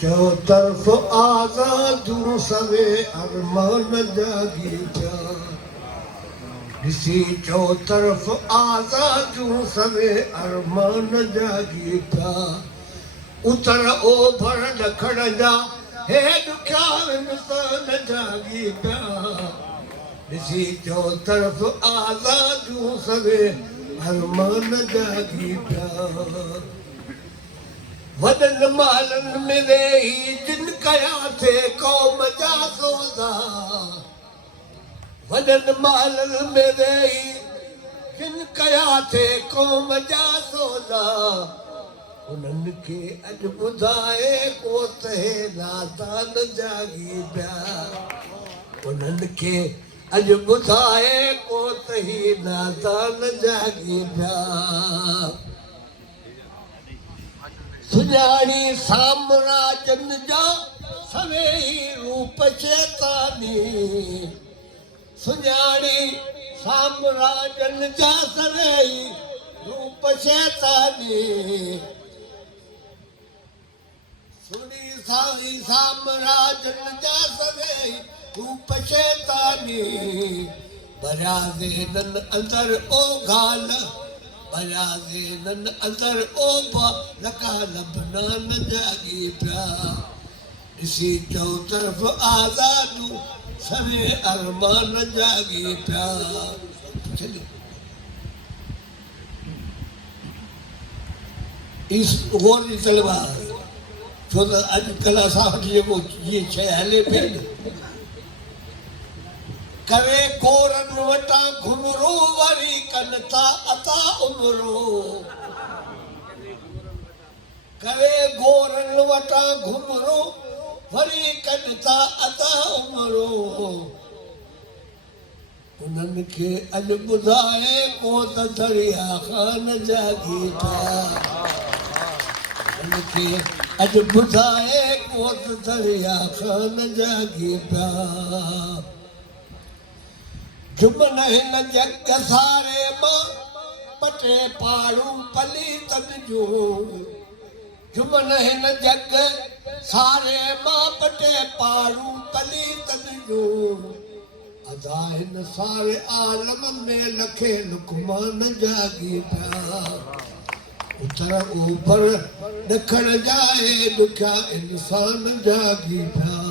चौतरफ आज़ादूं सवे अरमान जागी पिया ॾिसी चौतरफ आज़ादूं सवे अरमान जागी पिया उतर ओभर ॾखण जा हे ॾुखिया इंसान जागी पिया ॾिसी चौतरफ आज़ादूं सवे अरमान जागी पिया वदन मालन में वेही जिन कया थे कौम जा सौदा वदन मालन में वेही जिन कया थे कौम जा सौदा उन्हनि खे अॼु ॿुधाए को तहे नादान जागी पिया उन्हनि खे अॼु ॿुधाए को तही नादान जागी पिया सुञाणी साम्राजन जा सवेही रूप शैतानी सुञाणी साम्राजन जा सवेही रूप शैतानी सुनी साई साम्राजन जा सवेही रूप शैतानी भरिया ज़हननि अंदरि ओ गाल भरिया ज़हननि अंदरि ओ लका लबनान जागी पिया ॾिसी चौतरफ़ आज़ादूं सवे अरमान जागी पिया इस गौर जी तलबा छो त अॼुकल्ह असां वटि जेको इहा शइ हले पई करे गोरन वटा घुमरो वरी कन था अता उमरो करे गोरन वटा घुमरो वरी कन था अता उमरो उन्हनि खे अॼु ॿुधाए को त दरिया ख़ान जागी पिया उन्हनि खे अॼु ॿुधाए को त दरिया ख़ान जागी पिया जुमन हिन जग सारे मां पटे पाड़ू पलीतन जो जुमन हिन जग सारे मां पटे पाड़ू पलीतन जो अदा हिन सारे आलम में लखे लुकमान जागी पिया उतर ऊपर ॾखण जाए ॾुखिया इंसान जागी पिया